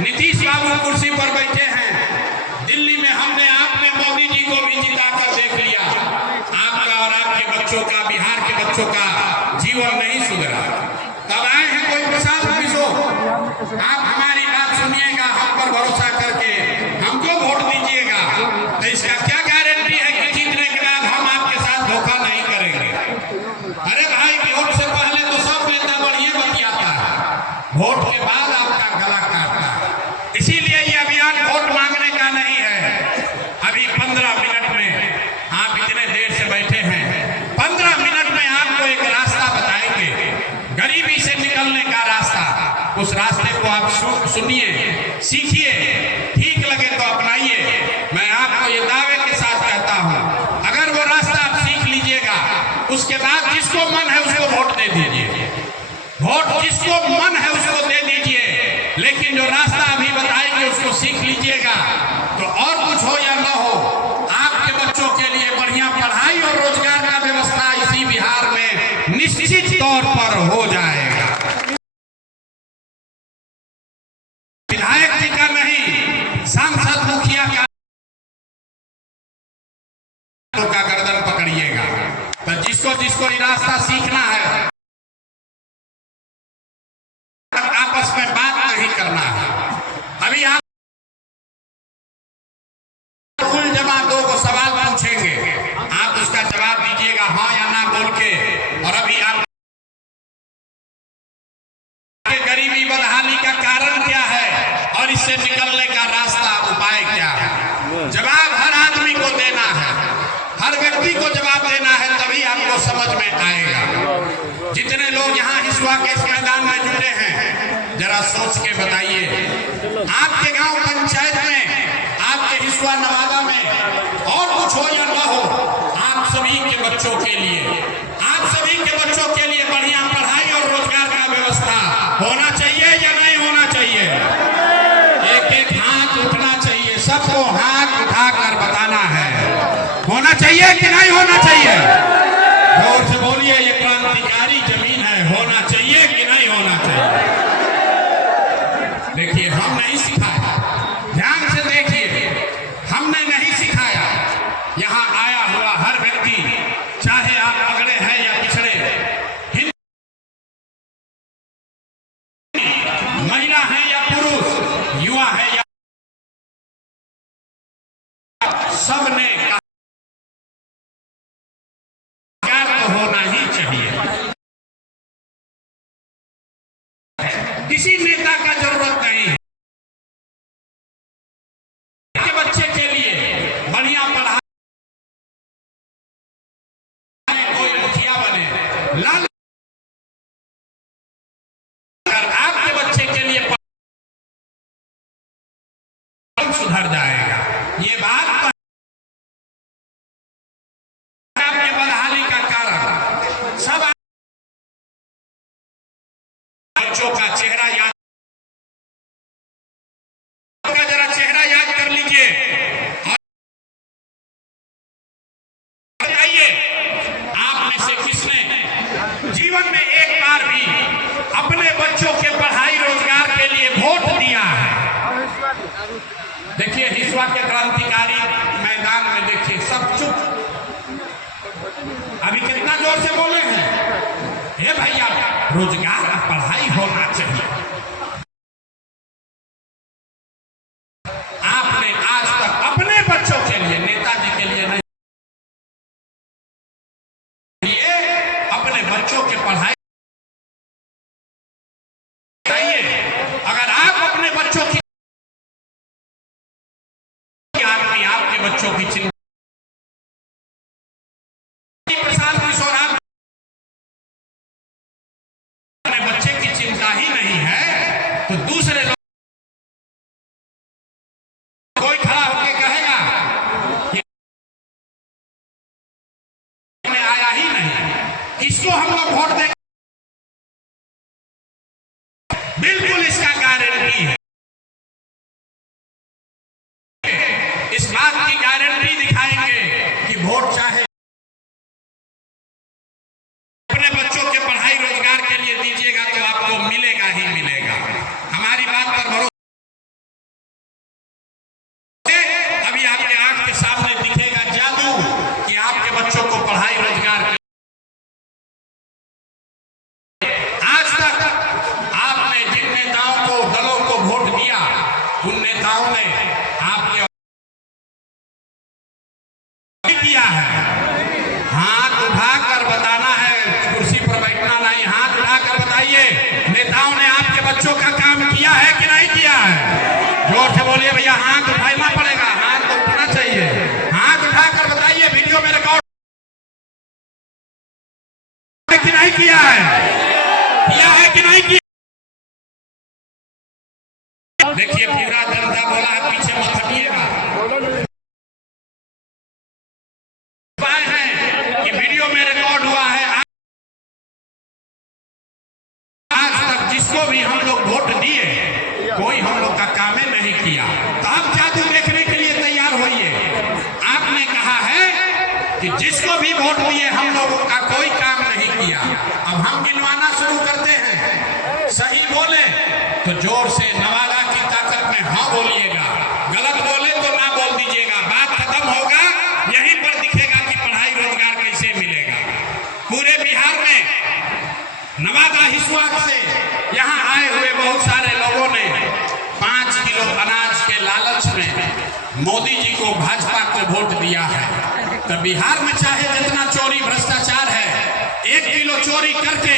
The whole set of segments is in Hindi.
नीतीश बाबू कुर्सी पर बैठे हैं। दिल्ली में हमने आपने मोदी जी को भी जिताकर देख लिया। आपका और आपके बच्चों का, बिहार के बच्चों का जीवन नहीं सुधरा। तब आए हैं कोई प्रसाद ऑफिसो, आप हमारी बात सुनिएगा, हम पर भरोसा करके हमको वोट दीजिएगा। तो इसका क्या गारंटी है कि जीतने के बाद हम आपके साथ धोखा नहीं करेंगे? अरे भाई, वोट से पहले तो सब नेता बढ़िया बतियाता है, वोट के बाद आपका गला काटता है। इसीलिए ये अभियान वोट मांगने का नहीं है। अभी 15 मिनट में, आप इतने देर से बैठे हैं, 15 मिनट में आपको एक रास्ता बताएंगे, गरीबी से निकलने का रास्ता। उस रास्ते को आप सुनिए, सीखिए, ठीक लगे तो अपनाइए। मैं आपको ये दावे के साथ कहता हूं, अगर वो रास्ता आप सीख लीजिएगा, उसके बाद जिसको मन है उसको वोट दे दीजिए। वोट जिसको मन है उसको दे दीजिए, लेकिन जो रास्ता अभी बताएंगे उसको सीख लीजिएगा। तो और कुछ हो या न हो, आपके बच्चों के लिए बढ़िया पढ़ाई और रोजगार का व्यवस्था इसी बिहार में निश्चित तौर पर हो जाएगा। विधायक जी का नहीं, सांसद मुखिया का गर्दन पकड़िएगा। तो जिसको जिसको ये रास्ता सीखना है, आपस में बात नहीं करना है। अभी आप कुल जमा 2 सवाल पूछेंगे, आप उसका जवाब दीजिएगा हाँ या ना बोल के। और अभी आप गरीबी बदहाली का कारण क्या है और इससे निकलने का रास्ता, उपाय क्या है, जवाब हर आदमी को देना है, हर व्यक्ति को जवाब देना है, तभी आपको समझ में आएगा। जितने लोग यहाँ हिसुआ के इस मैदान में जुटे हैं, जरा सोच के बताइए, आपके गांव पंचायत में, आपके हिसुआ नवादा में और कुछ हो या ना हो, आप सभी के बच्चों के लिए, आप सभी के बच्चों के लिए बढ़िया पढ़ाई और रोजगार का व्यवस्था होना चाहिए या नहीं होना चाहिए? एक एक हाथ उठना चाहिए, सबको हाथ उठाकर बताना है, होना चाहिए कि नहीं होना चाहिए? जोर से बोलिए, ये क्रांतिकारी जमीन है, होना चाहिए कि नहीं होना चाहिए? देखिए, हम नहीं सिखाया, ध्यान से देखिए, हमने नहीं सिखाया। यहाँ आया हुआ हर व्यक्ति, चाहे आप अगड़े हैं या पिछड़े, महिला है या पुरुष, युवा है या, सबने होना ही चाहिए। किसी नेता का जरूरत नहीं है। आपके बच्चे के लिए बढ़िया पढ़ाई, कोई मुखिया बने, लाल, अगर आपके बच्चे के लिए सुधर जाएगा। ये बात आपके बदहाली का कारण, सब बच्चों का चेहरा याद, जरा चेहरा याद कर लीजिए और बताइए, आप में से किसने जीवन में एक बार भी अपने बच्चों के पढ़ाई रोजगार के लिए वोट दिया है? देखिए, हिसुआ के क्रांतिकारी मैदान में देखिए, सब चुप। अभी कितना जोर से बोले हैं, हे भैया, रोजगार और पढ़ाई होना चाहिए। आपने आज तक अपने बच्चों के लिए, नेताजी के लिए नहीं, अपने बच्चों के पढ़ाई, अगर आप अपने बच्चों की, आपके बच्चों की चिंता, प्रशांत किशोर, आप अपने बच्चे की चिंता ही नहीं है, तो दूसरे लोग कोई खड़ा होकर कहेगा कि आया ही नहीं, इसको हम लोग वोट देंगे। बिल्कुल इसका गारंटी है, इस बात की गारंटी दिखाएंगे कि वोट चाहे अपने बच्चों के पढ़ाई रोजगार के लिए दीजिएगा तो आपको मिलेगा ही मिलेगा। हमारी बात नेताओं ने आपके किया है। हाथ उठाकर बताना है, कुर्सी पर बैठना नहीं, हाथ उठाकर बताइए नेताओं ने आपके बच्चों का काम किया है कि नहीं किया है। जोर से बोलिए भैया, हाथ उठाना पड़ेगा, हाथ तो उठना चाहिए। हाथ उठाकर बताइए वीडियो में रिकॉर्ड कि नहीं किया है, किया है कि नहीं किया। देखिए पूरा जनता बोला है, पीछे मत हटिएगा। कि वीडियो में रिकॉर्ड हुआ है, आज तक जिसको भी हम लोग वोट दिए कोई हम लोग का काम नहीं किया। तो अब जादू देखने के लिए तैयार होइए। आपने कहा है कि जिसको भी वोट दिए हम लोगों का कोई काम नहीं किया। अब हम गिनवाना शुरू करते हैं, सही बोले तो जोर से नवादा की ताकत में हाँ बोलिएगा, गलत बोले तो ना बोल दीजिएगा। बात खत्म होगा, यहीं पर दिखेगा कि पढ़ाई रोजगार कैसे मिलेगा। पूरे बिहार में नवादा हिस्सा से यहाँ आए हुए बहुत सारे लोगों ने 5 किलो अनाज के लालच में मोदी जी को, भाजपा को वोट दिया है। तो बिहार में चाहे जितना चोरी भ्रष्टाचार है, 1 किलो चोरी करके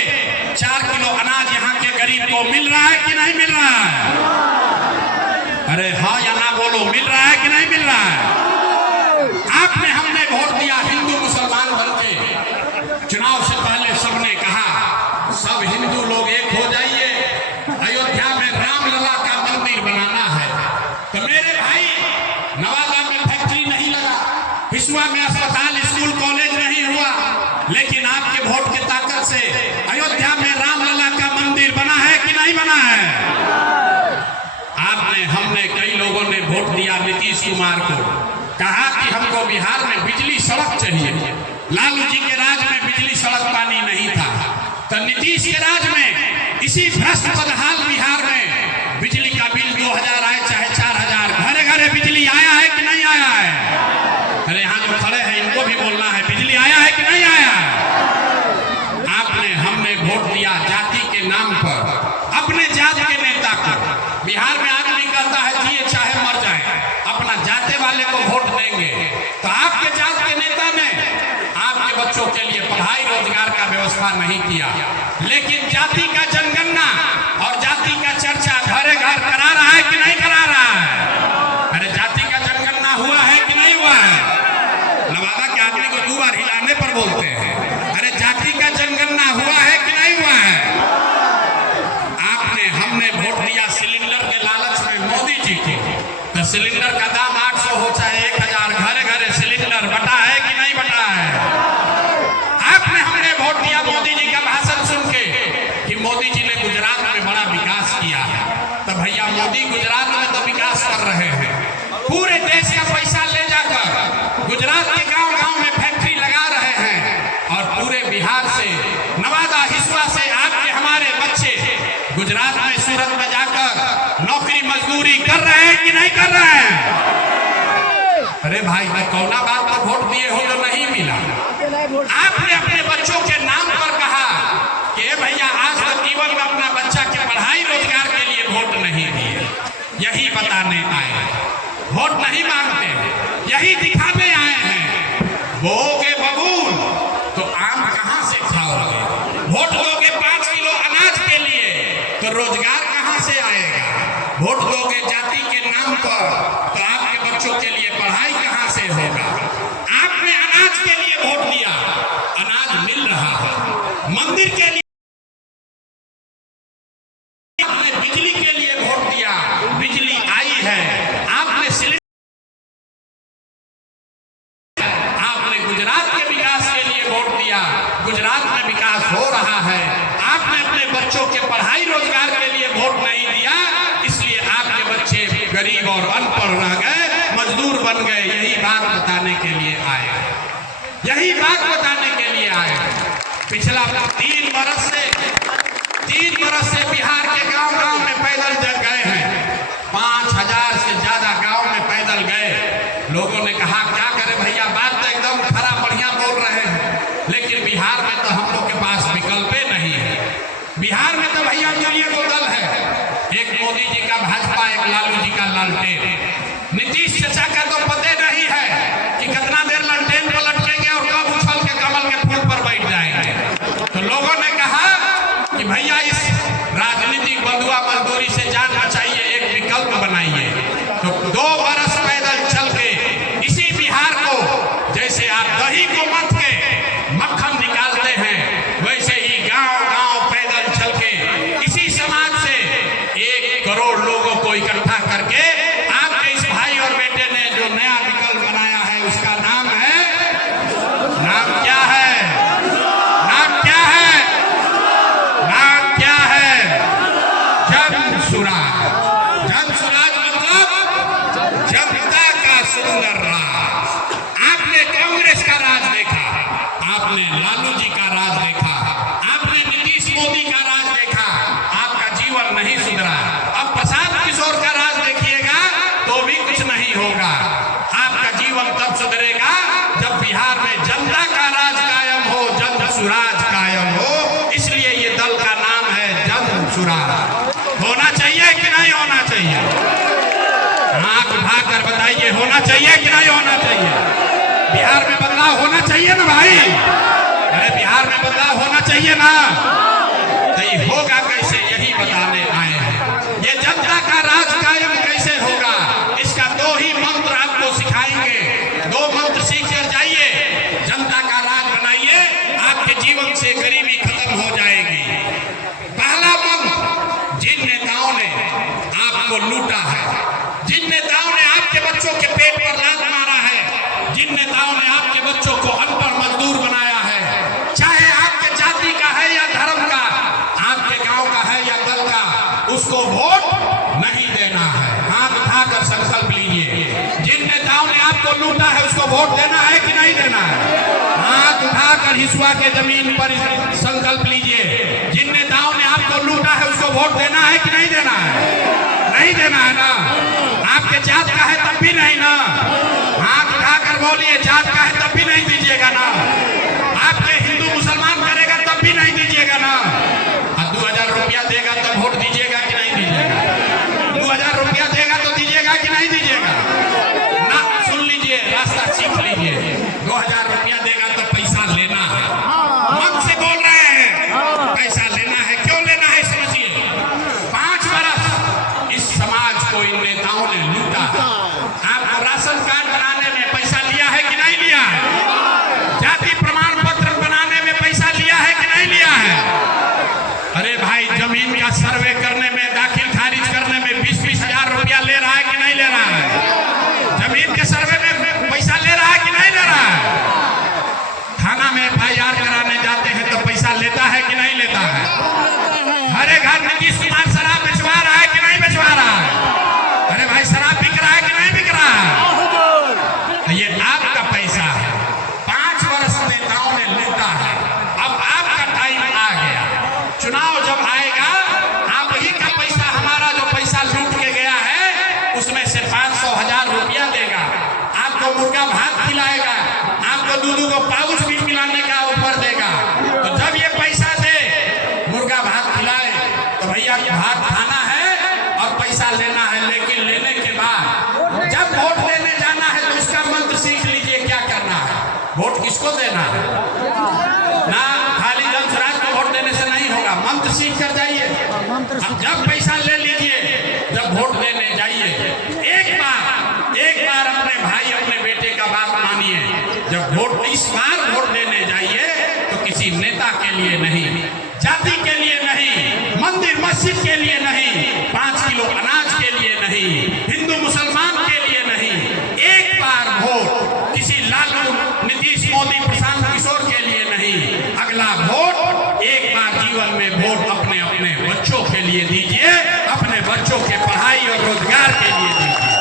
4 किलो अनाज यहाँ के गरीब को मिल रहा है कि नहीं मिल रहा है। अरे हाँ या ना बोलो, मिल रहा है कि नहीं मिल रहा है। आपने हमने वोट दिया हिंदू मुसलमान बन के। चुनाव से पहले सबने कहा सब हिंदू लोग एक हो जाइए, अयोध्या में रामलला का मंदिर बनाना है। तो मेरे भाई, नवादा में फैक्ट्री नहीं लगा, हिसुआ में अस्पताल स्कूल कॉलेज नहीं हुआ, लेकिन आपके वोट की ताकत से अयोध्या में रामलला का मंदिर बना है कि नहीं बना है। आपने हमने कई लोगों ने वोट दिया नीतीश कुमार को, कहा कि हमको बिहार में बिजली सड़क चाहिए। लालू जी के राज में बिजली सड़क पानी नहीं था, तो नीतीश के राज में इसी भ्रष्ट बदहाल बिहार में बिजली का बिल 2000 आए चाहे 4000, घरे घरे बिजली आया है कि नहीं आया है। अरे यहाँ जो खड़े हैं इनको भी बोलना है, बिजली आया है कि नहीं आया है। आपने हमने वोट दिया जाति के नाम पर, अपने जात के नेता को। बिहार में आदमी कहता है जिए चाहे मर जाए, अपना जाते वाले को वोट देंगे। तो आपके जात के नेता ने आपके बच्चों के लिए पढ़ाई रोजगार का व्यवस्था नहीं किया, लेकिन जाति का जनगणना और जाति का चर्चा घरे घर करा रहा है कि नहीं करा रहा है। अरे जाति का जनगणना हुआ है कि नहीं हुआ है। नवादा के आदमी को 2 बार हिलाने पर बोलते हैं। अरे जाति का जनगणना हुआ है कि नहीं हुआ है। आपने हमने वोट दिया सिलेंडर के लालच में मोदी जी को, तो सिलेंडर का दाम 800 हो चाहे 1000, घरे घरे सिलेंडर बटा है कि नहीं बटा है। आपने हमने वोट दिया मोदी जी का भाषण सुन के कि मोदी जी ने गुजरात में बड़ा विकास किया है। तो भैया मोदी गुजरात में तो विकास कर रहे हैं, पूरे देश का पैसा ले जाकर गुजरात के गांव-गांव में फैक्ट्री लगा रहे हैं, और पूरे बिहार से नवादा हिस्सा से आपके हमारे बच्चे गुजरात में, सूरत में जाकर नौकरी मजदूरी कर रहे हैं कि नहीं कर रहे हैं। अरे भाई कौना बात पर वोट दिए हो जो नहीं मिला। आपने अपने बच्चों के नाम पर कहा कि भैया आज तक जीवन में अपना बच्चा के पढ़ाई रोजगार के लिए वोट नहीं दिए। यही बताने आए, वोट नहीं मांगते, यही दिखाने आए हैं। बोगे बबूल तो आम कहां से खाओगे। वोट दोगे 5 किलो अनाज के लिए तो रोजगार कहां से आएगा। वोट दोगे जाति के नाम पर तो आपके बच्चों के लिए पढ़ाई कहां से होगा। आपने अनाज के लिए वोट दिया, अनाज मिल रहा है। मंदिर के लिए आपने बिजली के लिए वोट दिया, बिजली आई है। आपने आपने गुजरात के विकास के लिए वोट दिया, गुजरात में विकास हो रहा है। आपने अपने बच्चों के पढ़ाई रोजगार के लिए वोट नहीं दिया, इसलिए आपके बच्चे गरीब और अनपढ़ रह गए, मजदूर बन गए। यही बात बताने के लिए आए, यही बात बताने के लिए आए। पिछला 3 बरस से बिहार के गांव-गांव में पैदल जग गए हैं। 5000 से ज्यादा गांव में पैदल गए। लोगों ने कहा क्या करें भैया, बात तो एकदम खरा बढ़िया बोल रहे हैं, लेकिन बिहार में तो हम लोग के पास विकल्प नहीं है। बिहार में तो भैया ये 2 दल है, एक मोदी जी का भाजपा, एक लालू जी का लालटेन। नीतीश चाचा का तो पता नहीं है कि कितना देर लालटेन पर लटकेंगे और कब उछल के कमल के फूल पर बैठ जाएंगे। तो लोगों ने कहा कि भैया इस राजनीतिक बंधुआ मजदूरी से जान बचाइए, एक विकल्प बनाइए। तो 2 बरस पैदल चल के इसी बिहार को, जैसे आप दही को मथ के मक्खन निकालते हैं, वैसे ही गांव-गांव पैदल चल के इसी समाज से 1 करोड़ लोगों को इकट्ठा करके आपके इस भाई और बेटे ने जो नया विकल्प बनाया है, उसका नाम है, नाम क्या है? नाम क्या है? नाम क्या है? जन सुराज। जन सुराज मतलब जनता का सुंदर राज। आपने कांग्रेस का राज देखा, आपने लालू जी का राज देखा, आपने नीतीश मोदी का राज देखा, आपका जीवन नहीं सुधरा। अब प्रशांत किशोर का राज देखिएगा तो भी कुछ नहीं होगा। आपका जीवन तब सुधरेगा जब बिहार में जनता का राज कायम हो, जन सुराज कायम हो। इसलिए ये दल का नाम है जन सुराज। होना चाहिए कि नहीं होना चाहिए? आंख उठाकर बताइए, होना चाहिए कि नहीं होना चाहिए? बिहार में बदलाव होना चाहिए ना भाई? अरे बिहार में बदलाव होना चाहिए ना? तो ये होगा कैसे, यही बताने आए हैं। ये जनता का राज कायम कैसे होगा, इसका 2 ही मंत्र आपको सिखाएंगे। 2 मंत्र सीख कर जाइए, जनता का राज बनाइए, आपके जीवन से गरीबी खत्म हो जाएगी। पहला मंत्र, जिन नेताओं ने आपको लूटा है, जिन नेताओं ने आपके बच्चों के पेट पर लात मारा है, जिन नेताओं ने आपके बच्चों को अनपढ़ मजदूर बनाया है, चाहे आपके जाति का है या धर्म का, आपके गांव का है या दल का, उसको वोट नहीं देना है। हाथ उठाकर संकल्प लीजिए। जिन नेताओं ने आपको लूटा है उसको वोट देना है कि नहीं देना है? हाथ उठाकर हिसुआ के जमीन पर संकल्प लीजिए। जिन नेताओं ने आपको लूटा है उसको वोट देना है कि नहीं देना है? नहीं देना है ना? आपके जात का है तब भी नहीं ना? हाथ उठाकर बोलिए, जात का है तब भी नहीं दीजिएगा ना? आपके हिंदू मुसलमान करेगा तब भी नहीं दीजिएगा ना? 2000 रुपया देगा तब वोट दीजिएगा कि नहीं दीजिएगा? 2000 रुपया देगा तो दीजिएगा कि नहीं दीजिएगा? ना, सुन लीजिए, रास्ता सीख लीजिए। 2000 रुपया देगा तो पैसा लेना है। मन से बोल रहे हैं, पैसा लेना है। क्यों लेना है समझिए। 5 बरस इस समाज को इन नेताओं ने लूटा। आपको राशन कार्ड बनाने में पैसा लिया है कि नहीं लिया है? जाति प्रमाण पत्र बनाने में पैसा लिया है कि नहीं लिया है? अरे भाई, जमीन का सर्वे करने में, दाखिल खारिज करने में 20-20 हजार रुपया ले रहा है कि नहीं ले रहा है? जमीन के सर्वे में पैसा ले रहा है कि नहीं ले रहा है? थाना में FIR कराने जाते हैं तो पैसा लेता है कि नहीं लेता है? हरे घर नीतीश कुमार शराब बेचवा रहा है कि नहीं बेचवा रहा है? अरे भाई, शराब बिक रहा है कि नहीं बिक रहा है? ये आपका पैसा है। 5 वर्ष नेताओं ने लूटा है। अब आपका टाइम आ गया। चुनाव जब आएगा, आप ही का पैसा, हमारा जो पैसा लूट के गया है, उसमें से 500-1000 रुपया देगा, आपको मुर्गा भात खिलाएगा, आपको दूध को पाउच भी पिलाने का ऑफर देगा। तो जब ये पैसा दे, मुर्गा भात खिलाए, तो भैया भात खाना है और पैसा लेना है। लेकिन लेने के बाद जब वोट देने जाना है तो उसका मंत्र सीख लीजिए, क्या करना है। वोट किसको देना है ना? खाली जन सुराज को वोट देने से नहीं होगा, मंत्र सीख कर जाइए। अब जब पैसा ले लीजिए, जब वोट देने जाइए, एक बार अपने भाई, अपने बेटे का बात मानिए। जब वोट, इस बार वोट देने जाइए तो किसी नेता के लिए नहीं, जाति के लिए नहीं, मंदिर मस्जिद के लिए नहीं, 5 किलो अनाज के लिए नहीं, हिंदू मुसलमान के लिए नहीं। एक बार वोट किसी लालू, नीतीश मोदी, प्रशांत किशोर के लिए नहीं। अगला वोट एक बार जीवन में वोट अपने अपने बच्चों के लिए दीजिए, अपने बच्चों के पढ़ाई और रोजगार के लिए दीजिए।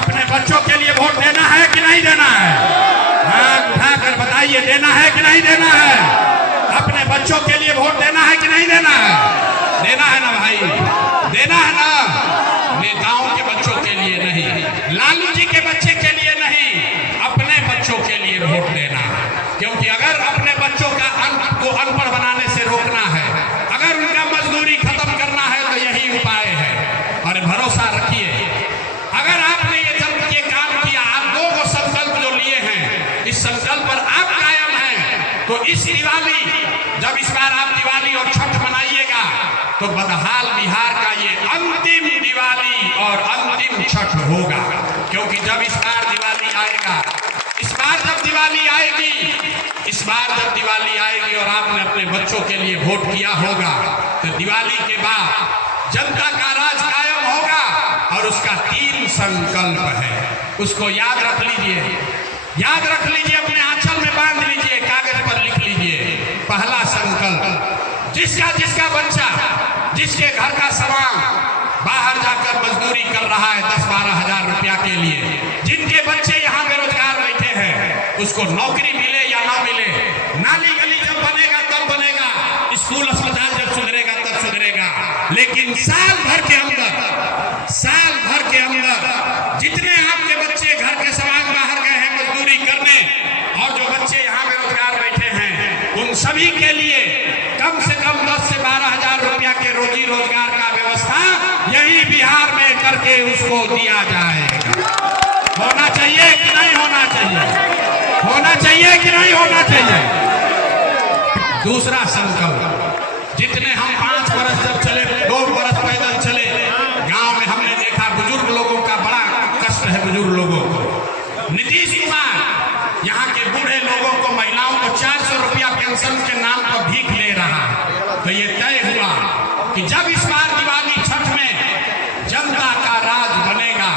अपने बच्चों के लिए वोट देना है कि नहीं देना है? हाथ उठाकर बताइए, देना है कि नहीं देना है? अपने बच्चों के लिए वोट देना है कि नहीं देना है? देना है ना भाई? देना है ना? नेताओं के बच्चों के लिए नहीं, लालू जी के बच्चे के लिए नहीं, अपने बच्चों के लिए वोट देना है। क्योंकि अगर अपने बच्चों को अनपढ़ बनाने से रोकना है, अगर उनका मजदूरी खत्म करना है, तो यही उपाय है। तो बदहाल बिहार का ये अंतिम दिवाली और अंतिम छठ होगा। क्योंकि जब इस बार दिवाली आएगा, इस बार जब दिवाली आएगी और आपने अपने बच्चों के लिए वोट किया होगा, तो दिवाली के बाद जनता का राज कायम होगा। और उसका 3 संकल्प है, उसको याद रख लीजिए, अपने आंचल में बांध लीजिए, कागज पर लिख लीजिए। पहला संकल्प, जिसका बच्चा, जिसके घर का सामान बाहर जाकर मजदूरी कर रहा है 10-12 हजार रुपया के लिए, जिनके बच्चे यहाँ बेरोजगार बैठे हैं, उसको नौकरी मिले या ना मिले, नाली गली जब बनेगा तब बनेगा, स्कूल अस्पताल जब सुधरेगा तब सुधरेगा, लेकिन साल भर के अंदर जितने आपके बच्चे घर के सामान बाहर गए हैं मजदूरी करने, और जो बच्चे यहाँ बेरोजगार बैठे हैं, उन सभी के लिए कम से कम 10 से 12 हजार रुपया के रोजी रोजगार का व्यवस्था यही बिहार में करके उसको दिया जाएगा। होना चाहिए कि नहीं होना चाहिए? होना चाहिए कि नहीं होना चाहिए? दूसरा संकल्प, जितने हम 5 बरस जब चले, 2 बरस पैदल चले, गांव में हमने देखा बुजुर्ग लोगों का बड़ा कष्ट है। बुजुर्ग लोगों को नीतीश कुमार यहाँ के बूढ़े लोगों को, महिलाओं को 400 रुपया पेंशन के नाम पर भीख ले रहा है। तो ये तय हुआ कि जब इस बार दिवाली छठ में जनता का राज बनेगा,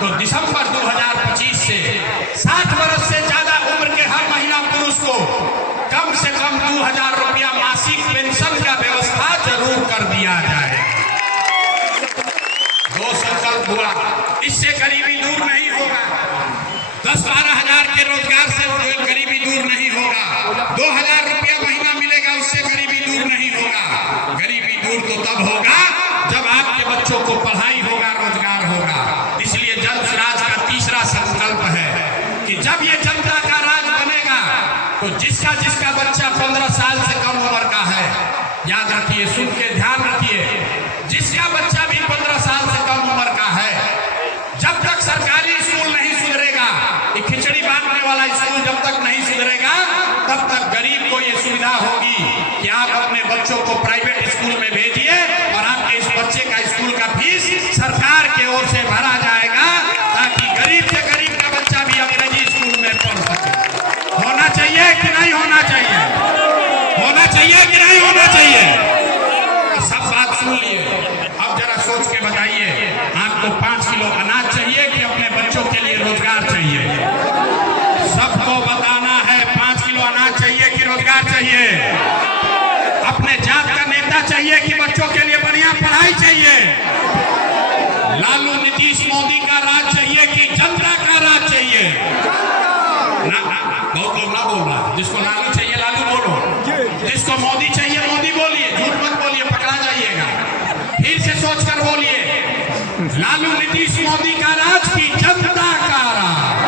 तो दिसंबर 2025 से 60 वर्ष से ज्यादा उम्र के हर महिला पुरुष को कम से कम 2000 रुपया मासिक पेंशन का व्यवस्था जरूर कर दिया जाए। 2 संकल्प हुआ, इससे गरीबी दूर नहीं होगा। 10-12 हजार के रोजगार से गरीबी दूर नहीं होगा। 2000 रुपया महीना मिलेगा, उससे गरीबी दूर नहीं होगा। गरीबी दूर तो तब होगा जब आपके बच्चों को पढ़ाई होगा, रोजगार होगा। इसलिए जनसुराज का तीसरा संकल्प है कि जब ये जनता का राज बनेगा, तो जिसका बच्चा 15 साल से कम उम्र का है, याद रखिए, सुन के ध्यान रखिए, जिसका बच्चा भी 15 साल से कम उम्र का है, जब तक सरकारी स्कूल नहीं सुधरेगा, ये खिचड़ी बांटने वाला स्कूल जब तक नहीं सुधरेगा, तब तक गरीब को ये सुविधा होगी कि आप अपने बच्चों को प्राइवेट स्कूल में भेजिए और आपके इस बच्चे का स्कूल का फीस सरकार की ओर से भरा जाएगा, ताकि गरीब से गरीब का बच्चा भी अंग्रेजी स्कूल में पढ़ सके। होना चाहिए कि नहीं होना चाहिए? होना चाहिए कि नहीं होना चाहिए? सब बात सुन लिए, अब जरा सोच के बताइए, आपको 5 किलो अनाज चाहिए कि अपने बच्चों के लिए रोजगार चाहिए? सबको बताना है, 5 किलो अनाज चाहिए कि रोजगार चाहिए? अपने जात का नेता चाहिए कि बच्चों के लिए बढ़िया पढ़ाई चाहिए? लालू नीतीश मोदी का राज चाहिए कि जनता का राज चाहिए? बहुत लोग ना बोल रहा, जिसको लालू चाहिए लालू बोलो, जिसको मोदी चाहिए मोदी बोलिए, झूठ मत बोलिए, पकड़ा जाइएगा। फिर से सोचकर बोलिए, लालू नीतीश मोदी का राज की जनता का राज?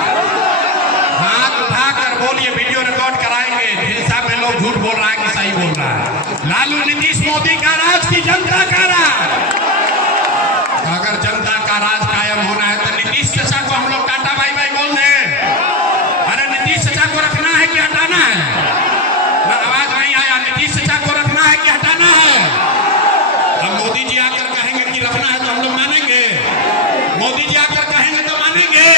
हाथ उठाकर बोलिए, वीडियो रिकॉर्ड कराएंगे, हिंसा में लोग झूठ बोल रहा है कि सही बोल रहा है। लालू नीतीश मोदी का राज की जनता का राज? अगर जनता का राज कायम होना है तो नीतीश चाचा को हम लोग टाटा बाई बाई बोल दें? अरे नीतीश चाचा को रखना है कि हटाना है? आवाज नहीं आया। नीतीश चाचा को रखना है कि हटाना है? अब मोदी जी आकर कहेंगे कि रखना है तो हम लोग मानेंगे? मोदी जी आकर कहेंगे तो मानेंगे?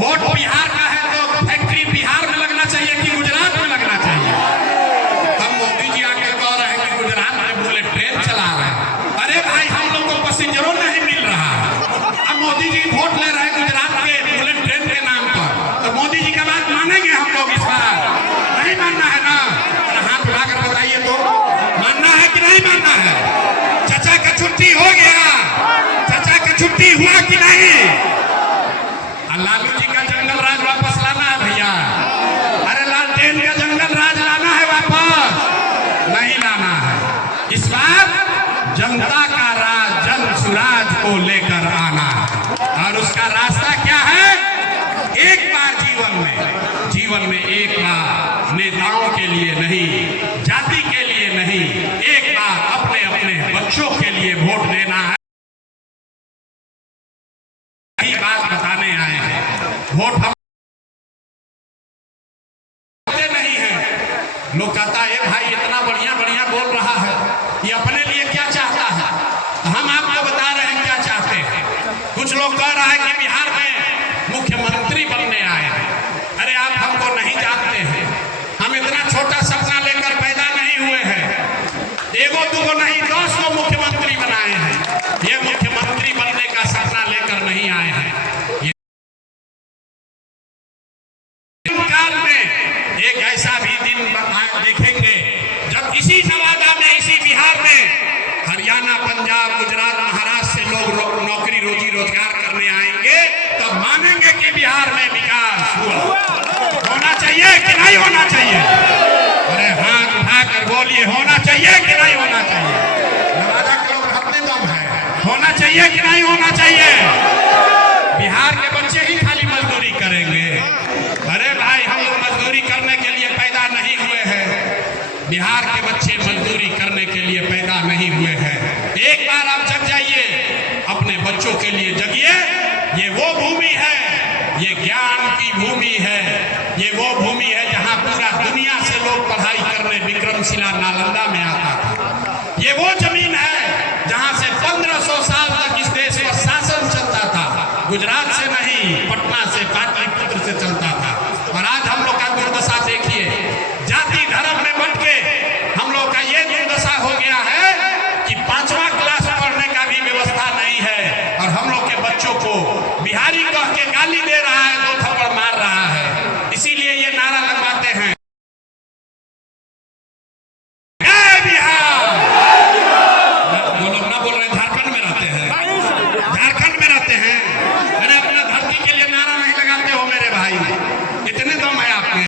वोट बिहार का है तो फैक्ट्री बिहार में लगना चाहिए कि गुजरात में लगना चाहिए? हम मोदी जी आकर कह रहे हैं कि गुजरात में बुलेट ट्रेन चला रहे हैं। अरे भाई, हम लोग को पैसेंजरों नहीं मिल रहा। अब मोदी जी वोट ले रहे हैं गुजरात के बुलेट ट्रेन के नाम पर, तो मोदी जी का बात मानेंगे हम लोग इस बार? नहीं मानना है ना? हाथ उठाकर बताइए तो, मानना है कि नहीं मानना है? चाचा का छुट्टी हो गया? चाचा का छुट्टी हुआ कि नहीं? लालू जी का जंगल राज वापस लाना है भैया? अरे लालटेन का जंगल राज लाना है वापस? नहीं लाना है। इस बार जनता का राज, जनसुराज को लेकर आना है। और उसका रास्ता क्या है? एक बार जीवन में एक बार नेताओं के लिए नहीं, जाति के लिए नहीं, एक बार अपने अपने बच्चों के लिए वोट देना है। यही बात बताने आए हैं। वोट हम नहीं है। लोग कहता है भाई इतना बढ़िया बढ़िया बोल रहा है, ये अपने लिए लोग कह रहा है कि बिहार में मुख्यमंत्री बनने आए हैं। अरे आप हमको नहीं जानते हैं, हम इतना छोटा सपना लेकर पैदा नहीं हुए हैं। एगो दूगो नहीं 10 को मुख्यमंत्री बनाए हैं। ये मुख्यमंत्री बनने का सपना लेकर नहीं आए हैं। काल में एक ऐसा भी दिन देखेंगे जब इसी नवादा में, इसी बिहार में हरियाणा, पंजाब, गुजरात, महाराष्ट्र से लोग नौकरी रोजी रोजगार करने आएंगे, तब मानेंगे कि बिहार में विकास हुआ। होना चाहिए कि नहीं होना चाहिए? अरे हाथ उठाकर बोलिए, होना चाहिए कि नहीं होना चाहिए? नवादा के लोग अपने दम है, होना चाहिए कि नहीं होना चाहिए? बिहार के बच्चे ही खाली मजदूरी करेंगे? अरे भाई, हम लोग मजदूरी करने के लिए पैदा नहीं हुए हैं। बिहार के बच्चे मजदूरी करने के लिए पैदा नहीं हुए हैं। एक बार आप जग जाइए, अपने बच्चों के लिए जगिए। ये वो भूमि है, ये ज्ञान की भूमि है, ये वो भूमि है जहां पूरा दुनिया से लोग पढ़ाई करने विक्रमशिला नालंदा में आता था। ये वो जमीन है जहां से 1500 साल तक इस देश पर शासन चलता था। गुजरात से नहीं, पटना से, पाटलिपुत्र से चलता था। और आज हम लोग का दुर्दशा देखिए, जाति धर्म में बंट के हम लोग का ये दुर्दशा हो गया है कि 5वां क्लास पढ़ने का भी व्यवस्था नहीं है। और हम लोग के बच्चों को बिहारी कह के गाली दे रहा